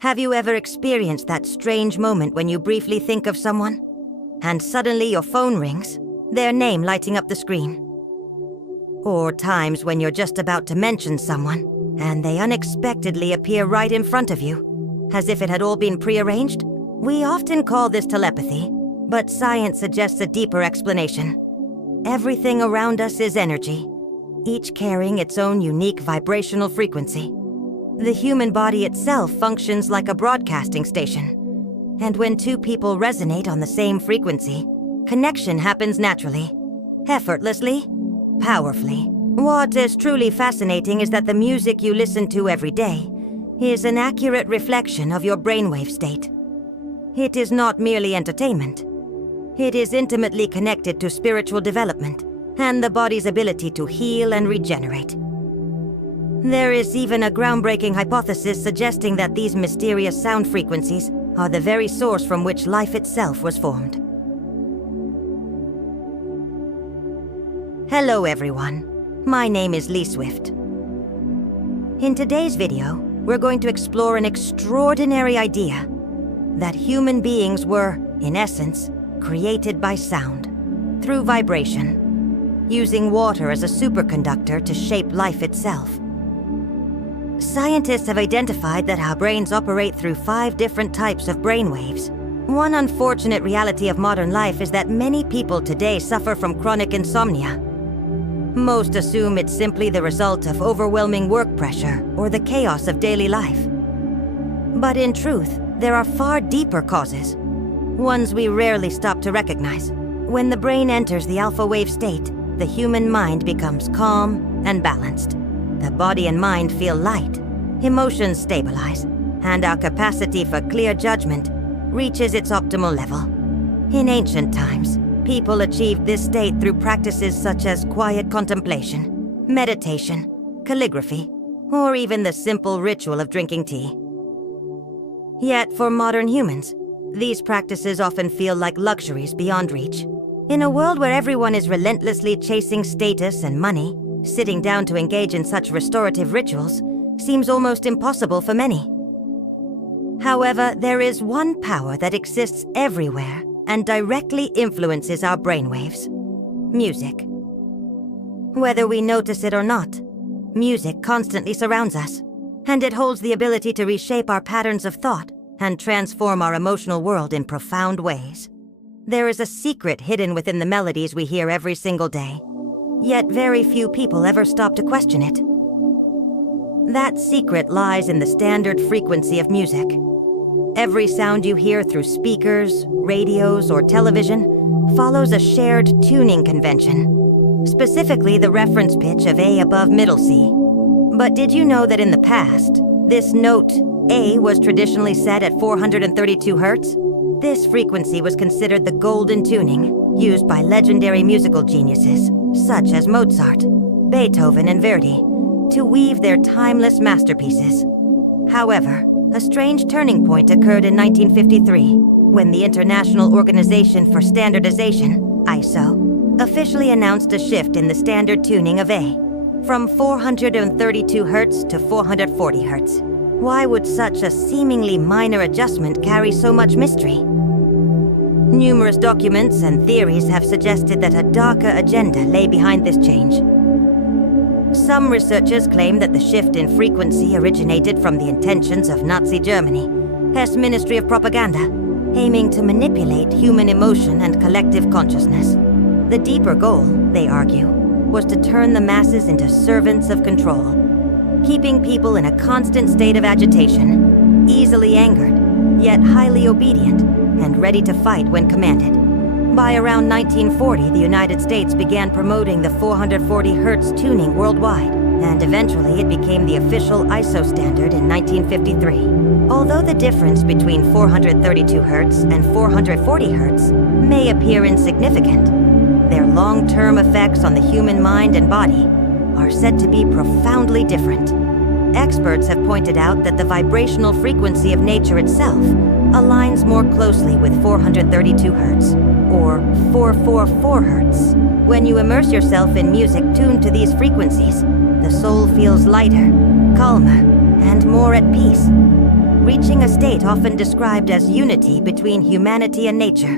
Have you ever experienced that strange moment when you briefly think of someone, and suddenly your phone rings, their name lighting up the screen? Or times when you're just about to mention someone, and they unexpectedly appear right in front of you, as if it had all been prearranged? We often call this telepathy, but science suggests a deeper explanation. Everything around us is energy, each carrying its own unique vibrational frequency. The human body itself functions like a broadcasting station, and when two people resonate on the same frequency, connection happens naturally, effortlessly, powerfully. What is truly fascinating is that the music you listen to every day is an accurate reflection of your brainwave state. It is not merely entertainment. It is intimately connected to spiritual development and the body's ability to heal and regenerate. There is even a groundbreaking hypothesis suggesting that these mysterious sound frequencies are the very source from which life itself was formed. Hello everyone, my name is Lee Swift. In today's video, we're going to explore an extraordinary idea that human beings were, in essence, created by sound, through vibration, using water as a superconductor to shape life itself. Scientists have identified that our brains operate through 5 different types of brainwaves. One unfortunate reality of modern life is that many people today suffer from chronic insomnia. Most assume it's simply the result of overwhelming work pressure or the chaos of daily life. But in truth, there are far deeper causes, ones we rarely stop to recognize. When the brain enters the alpha wave state, the human mind becomes calm and balanced. The body and mind feel light, emotions stabilize, and our capacity for clear judgment reaches its optimal level. In ancient times, people achieved this state through practices such as quiet contemplation, meditation, calligraphy, or even the simple ritual of drinking tea. Yet for modern humans, these practices often feel like luxuries beyond reach. In a world where everyone is relentlessly chasing status and money, sitting down to engage in such restorative rituals seems almost impossible for many. However, there is one power that exists everywhere and directly influences our brainwaves: music. Whether we notice it or not, music constantly surrounds us, and it holds the ability to reshape our patterns of thought and transform our emotional world in profound ways. There is a secret hidden within the melodies we hear every single day, yet very few people ever stop to question it. That secret lies in the standard frequency of music. Every sound you hear through speakers, radios, or television follows a shared tuning convention, specifically the reference pitch of A above middle C. But did you know that in the past, this note A was traditionally set at 432 Hz? This frequency was considered the golden tuning used by legendary musical geniuses such as Mozart, Beethoven, and Verdi to weave their timeless masterpieces. However, a strange turning point occurred in 1953 when the International Organization for Standardization, ISO, officially announced a shift in the standard tuning of A, from 432 Hz to 440 Hz. Why would such a seemingly minor adjustment carry so much mystery? Numerous documents and theories have suggested that a darker agenda lay behind this change. Some researchers claim that the shift in frequency originated from the intentions of Nazi Germany's Ministry of Propaganda, aiming to manipulate human emotion and collective consciousness. The deeper goal, they argue, was to turn the masses into servants of control, keeping people in a constant state of agitation, easily angered, yet highly obedient, and ready to fight when commanded. By around 1940, the United States began promoting the 440 Hz tuning worldwide, and eventually it became the official ISO standard in 1953. Although the difference between 432 Hz and 440 Hz may appear insignificant, their long-term effects on the human mind and body are said to be profoundly different. Experts have pointed out that the vibrational frequency of nature itself aligns more closely with 432 Hz, or 444 Hz. When you immerse yourself in music tuned to these frequencies, the soul feels lighter, calmer, and more at peace. reaching a state often described as unity between humanity and nature.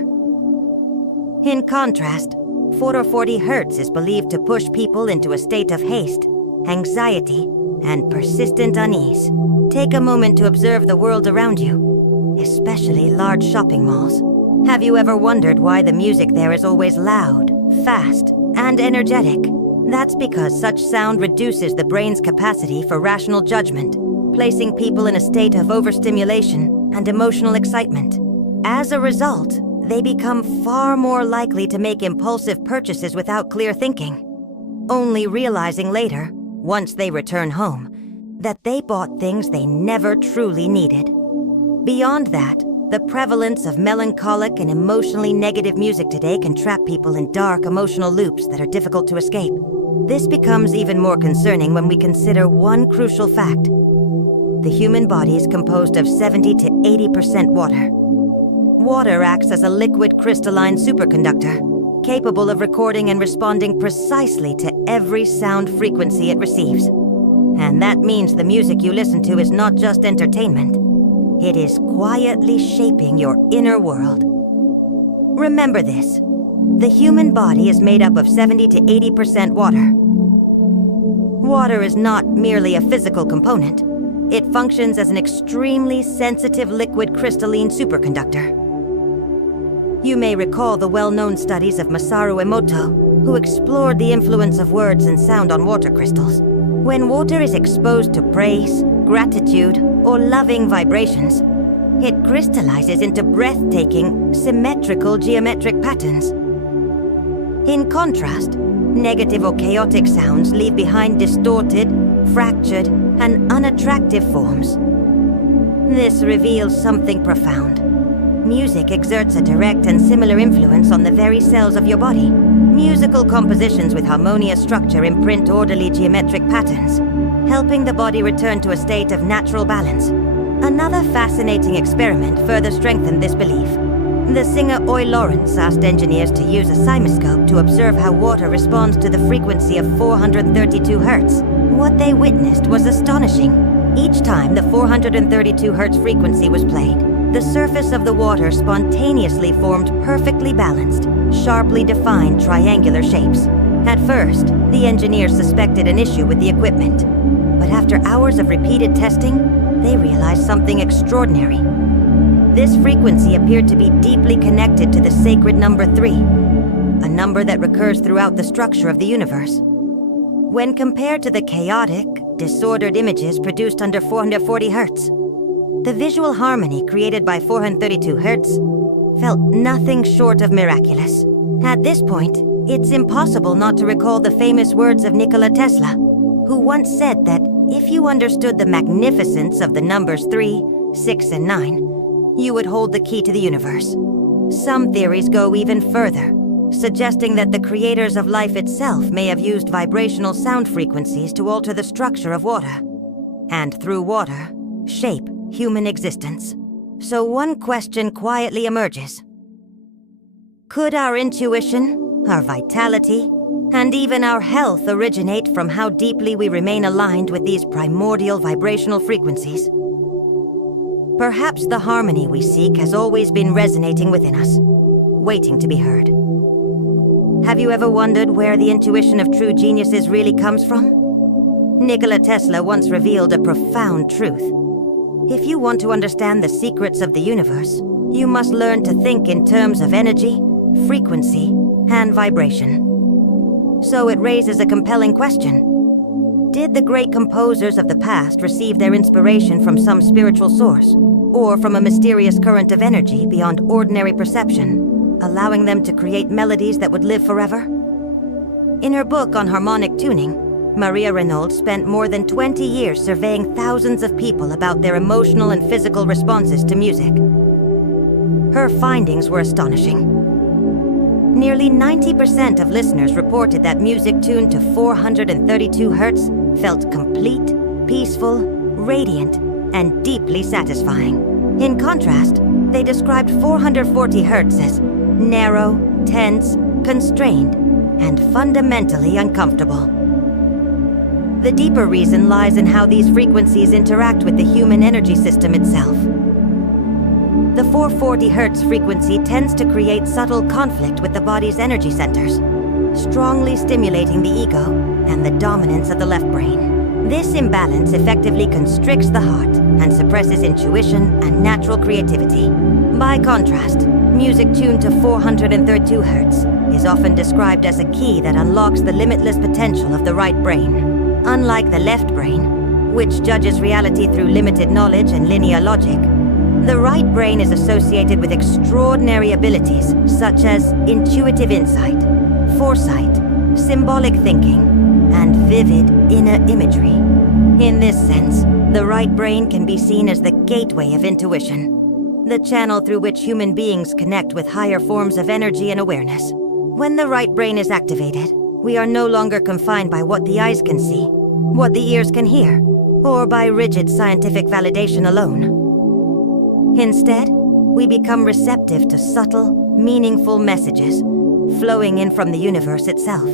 In contrast, 440 Hertz is believed to push people into a state of haste, anxiety, and persistent unease. Take a moment to observe the world around you, especially large shopping malls. Have you ever wondered why the music there is always loud, fast, and energetic? That's because such sound reduces the brain's capacity for rational judgment, placing people in a state of overstimulation and emotional excitement. As a result, they become far more likely to make impulsive purchases without clear thinking, only realizing later, once they return home, that they bought things they never truly needed. Beyond that, the prevalence of melancholic and emotionally negative music today can trap people in dark emotional loops that are difficult to escape. This becomes even more concerning when we consider one crucial fact. The human body is composed of 70 to 80% water. Water acts as a liquid crystalline superconductor, capable of recording and responding precisely to every sound frequency it receives. And that means the music you listen to is not just entertainment. It is quietly shaping your inner world. Remember this. The human body is made up of 70 to 80% water. Water is not merely a physical component. It functions as an extremely sensitive liquid crystalline superconductor. You may recall the well-known studies of Masaru Emoto, who explored the influence of words and sound on water crystals. When water is exposed to praise, gratitude, or loving vibrations, it crystallizes into breathtaking, symmetrical geometric patterns. In contrast, negative or chaotic sounds leave behind distorted, fractured, and unattractive forms. This reveals something profound. Music exerts a direct and similar influence on the very cells of your body. Musical compositions with harmonious structure imprint orderly geometric patterns, helping the body return to a state of natural balance. Another fascinating experiment further strengthened this belief. The singer Oi Lawrence asked engineers to use a seismoscope to observe how water responds to the frequency of 432 Hertz. What they witnessed was astonishing. Each time the 432 Hertz frequency was played, the surface of the water spontaneously formed perfectly balanced, sharply defined triangular shapes. At first, the engineers suspected an issue with the equipment. But after hours of repeated testing, they realized something extraordinary. This frequency appeared to be deeply connected to the sacred number 3, a number that recurs throughout the structure of the universe. When compared to the chaotic, disordered images produced under 440 Hertz, the visual harmony created by 432 Hertz felt nothing short of miraculous. At this point, it's impossible not to recall the famous words of Nikola Tesla, who once said that if you understood the magnificence of the numbers 3, 6, and 9, you would hold the key to the universe. Some theories go even further, suggesting that the creators of life itself may have used vibrational sound frequencies to alter the structure of water, and through water, shape human existence. So one question quietly emerges. Could our intuition, our vitality, and even our health originate from how deeply we remain aligned with these primordial vibrational frequencies? Perhaps the harmony we seek has always been resonating within us, waiting to be heard. Have you ever wondered where the intuition of true geniuses really comes from? Nikola Tesla once revealed a profound truth. If you want to understand the secrets of the universe, you must learn to think in terms of energy, frequency, and vibration. So it raises a compelling question. Did the great composers of the past receive their inspiration from some spiritual source, or from a mysterious current of energy beyond ordinary perception, allowing them to create melodies that would live forever? In her book on harmonic tuning, Maria Renaud spent more than 20 years surveying thousands of people about their emotional and physical responses to music. Her findings were astonishing. Nearly 90% of listeners reported that music tuned to 432 Hertz felt complete, peaceful, radiant, and deeply satisfying. In contrast, they described 440 Hertz as narrow, tense, constrained, and fundamentally uncomfortable. The deeper reason lies in how these frequencies interact with the human energy system itself. The 440 Hz frequency tends to create subtle conflict with the body's energy centers, strongly stimulating the ego and the dominance of the left brain. This imbalance effectively constricts the heart and suppresses intuition and natural creativity. By contrast, music tuned to 432 Hz is often described as a key that unlocks the limitless potential of the right brain. Unlike the left brain, which judges reality through limited knowledge and linear logic, the right brain is associated with extraordinary abilities such as intuitive insight, foresight, symbolic thinking, and vivid inner imagery. In this sense, the right brain can be seen as the gateway of intuition, the channel through which human beings connect with higher forms of energy and awareness. When the right brain is activated, we are no longer confined by what the eyes can see, what the ears can hear, or by rigid scientific validation alone. Instead, we become receptive to subtle, meaningful messages flowing in from the universe itself.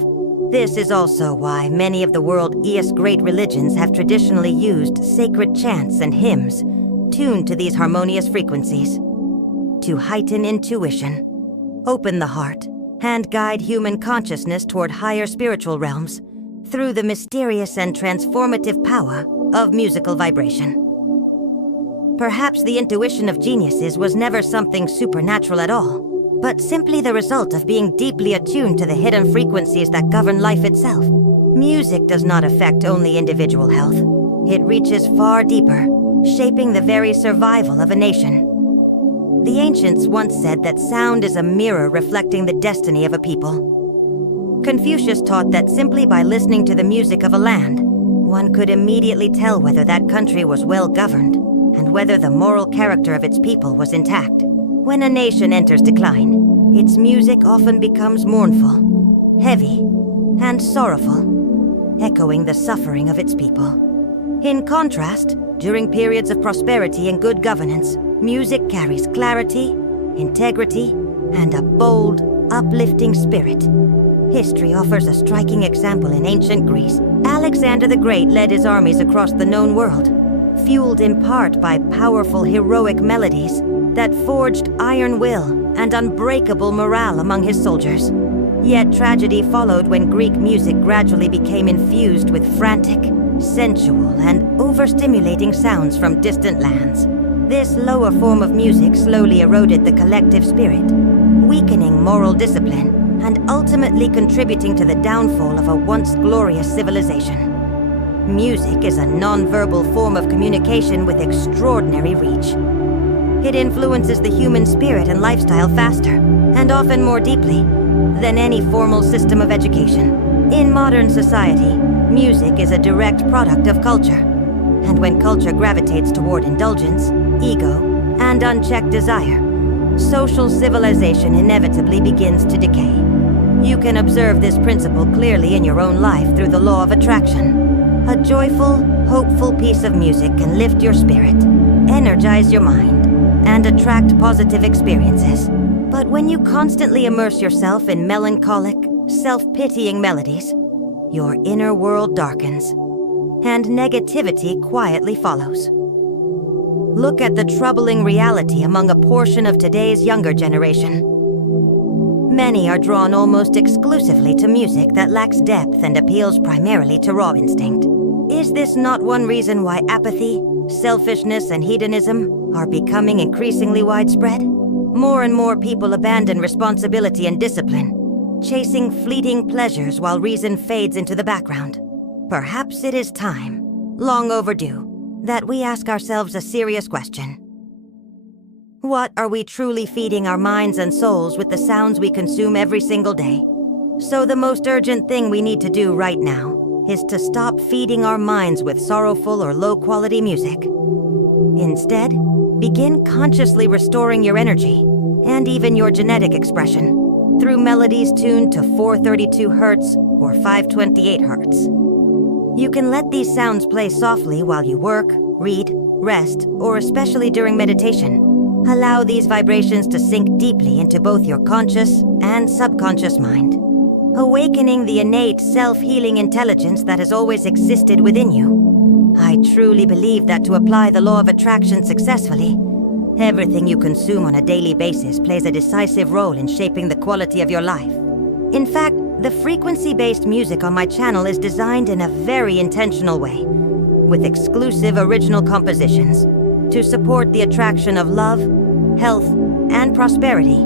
This is also why many of the world's great religions have traditionally used sacred chants and hymns tuned to these harmonious frequencies to heighten intuition, open the heart, and guide human consciousness toward higher spiritual realms through the mysterious and transformative power of musical vibration. Perhaps the intuition of geniuses was never something supernatural at all, but simply the result of being deeply attuned to the hidden frequencies that govern life itself. Music does not affect only individual health. It reaches far deeper, shaping the very survival of a nation. The ancients once said that sound is a mirror reflecting the destiny of a people. Confucius taught that simply by listening to the music of a land, one could immediately tell whether that country was well governed and whether the moral character of its people was intact. When a nation enters decline, its music often becomes mournful, heavy, and sorrowful, echoing the suffering of its people. In contrast, during periods of prosperity and good governance, music carries clarity, integrity, and a bold, uplifting spirit. History offers a striking example in ancient Greece. Alexander the Great led his armies across the known world, fueled in part by powerful heroic melodies that forged iron will and unbreakable morale among his soldiers. Yet tragedy followed when Greek music gradually became infused with frantic, sensual, and overstimulating sounds from distant lands. This lower form of music slowly eroded the collective spirit, weakening moral discipline and ultimately contributing to the downfall of a once glorious civilization. Music is a non-verbal form of communication with extraordinary reach. It influences the human spirit and lifestyle faster, and often more deeply, than any formal system of education. In modern society, music is a direct product of culture. And when culture gravitates toward indulgence, ego, and unchecked desire, social civilization inevitably begins to decay. You can observe this principle clearly in your own life through the law of attraction. A joyful, hopeful piece of music can lift your spirit, energize your mind, and attract positive experiences. But when you constantly immerse yourself in melancholic, self-pitying melodies, your inner world darkens, and negativity quietly follows. Look at the troubling reality among a portion of today's younger generation. Many are drawn almost exclusively to music that lacks depth and appeals primarily to raw instinct. Is this not one reason why apathy, selfishness, and hedonism are becoming increasingly widespread? More and more people abandon responsibility and discipline, chasing fleeting pleasures while reason fades into the background. Perhaps it is time, long overdue, that we ask ourselves a serious question. What are we truly feeding our minds and souls with the sounds we consume every single day? So the most urgent thing we need to do right now is to stop feeding our minds with sorrowful or low-quality music. Instead, begin consciously restoring your energy and even your genetic expression through melodies tuned to 432 Hz or 528 Hz. You can let these sounds play softly while you work, read, rest, or especially during meditation. Allow these vibrations to sink deeply into both your conscious and subconscious mind. awakening the innate self-healing intelligence that has always existed within you. I truly believe that to apply the law of attraction successfully, everything you consume on a daily basis plays a decisive role in shaping the quality of your life. In fact, the frequency-based music on my channel is designed in a very intentional way, with exclusive original compositions, to support the attraction of love, health, and prosperity,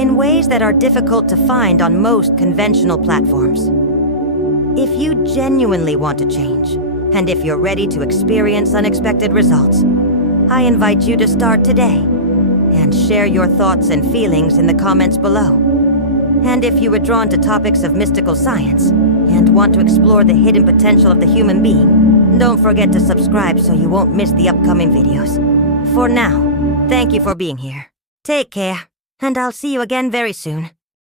in ways that are difficult to find on most conventional platforms. If you genuinely want to change, and if you're ready to experience unexpected results, I invite you to start today, and share your thoughts and feelings in the comments below. And if you are drawn to topics of mystical science, and want to explore the hidden potential of the human being, don't forget to subscribe so you won't miss the upcoming videos. For now, thank you for being here. Take care, and I'll see you again very soon.